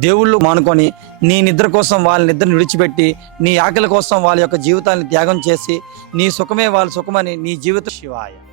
దేవుళ్ళు మానుకొని నీ నిద్ర కోసం వాళ్ళ నిద్రను విడిచిపెట్టి నీ ఆకలి కోసం వాళ్ళ యొక్క జీవితాన్ని త్యాగం చేసి నీ సుఖమే వాళ్ళ సుఖమని నీ జీవిత శివాయ